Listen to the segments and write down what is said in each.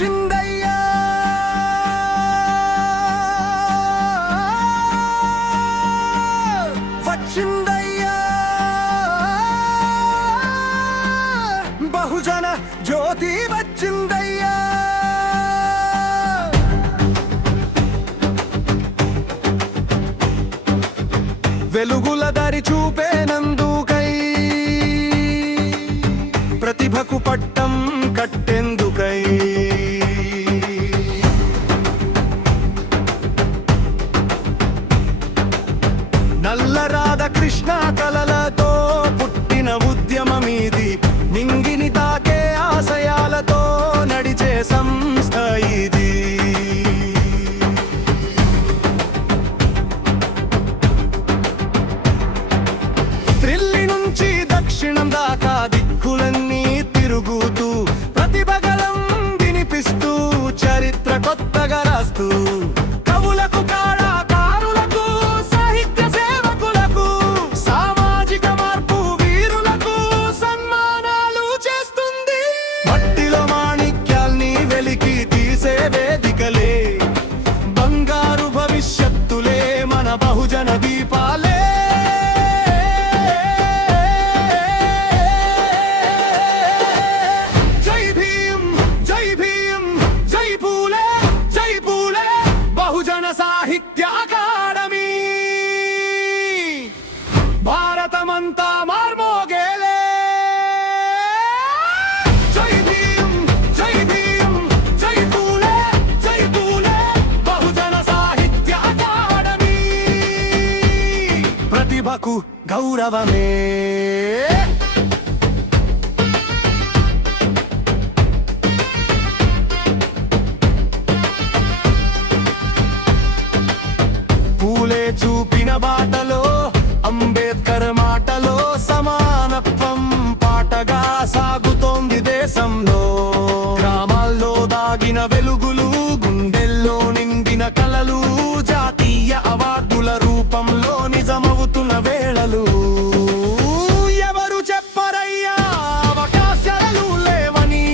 వచ్చిందయ్యా వచ్చిందయ్యా బహుజన జ్యోతి వచ్చిందయ్యా వెలుగుల దారి చూపేనందుకై ప్రతిభకు పట్టం కట్టెందుకై నల్లరాధ కృష్ణ కలలతో పుట్టిన ఉద్యమమీది నింగిని తాకే ఆశయాలతో నడిచే సంస్థ ఇది త్రిల్లి నుంచి దక్షిణం దాకా దిక్కులన్నీ తిరుగుతూ ప్రతిభగలం వినిపిస్తూ చరిత్ర కొత్తగా రాస్తూ కవులకు కళాకారులకు సాహిత్య సేవకులకు సామాజిక మార్పు వీరులకు సన్మానాలు చేస్తుంది మట్టిలో మాణిక్యాల్ని వెలికి తీసే వేదికలే బంగారు భవిష్యత్తులే మన బహుజన దీపాలే సాహిత్య అకాడమీ భారతమంతా మార్మోగేలే జై భీమ్ జై భీమ్ జై పూలే జై పూలే బహుజన సాహిత్య అకాడమీ ప్రతిభకు గౌరవమే చూపిన బాటలో అంబేద్కర్ మాటలో సమానత్వం పాటగా సాగుతోంది దేశంలో గ్రామాల్లో దాగిన వెలుగులు గుండెల్లో నిండిన కలలు జాతీయ అవార్డుల రూపంలో నిజమవుతున్న వేళలు ఎవరు చెప్పరయ్యా అవకాశాలు లేవని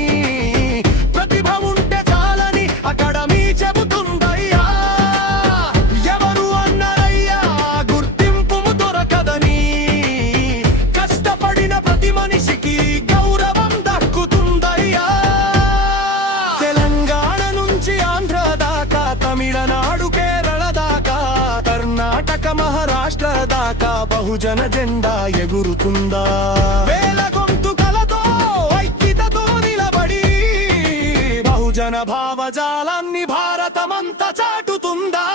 ప్రతిభ ఉంటే చాలని అకాడమీ చెబుతుందయ్యా మనిషికి గౌరవం దక్కుతుందయ్యా తెలంగాణ నుంచి ఆంధ్ర దాకా తమిళనాడు కేరళ దాకా కర్ణాటక మహారాష్ట్ర దాకా బహుజన జెండా ఎగురుతుందా వేల గొంతుకలతో ఐక్యతతో నిలబడి బహుజన భావజాలాన్ని భారతమంతా చాటుతుందా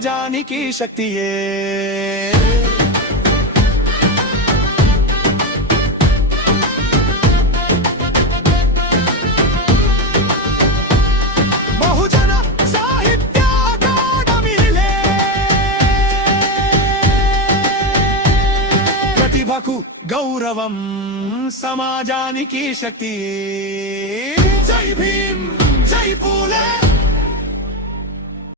సమాజానికి శక్తియే బహుజన సాహిత్య అకాడమీలే ప్రతిభకు గౌరవం సమాజానికి శక్తి జై భీమ్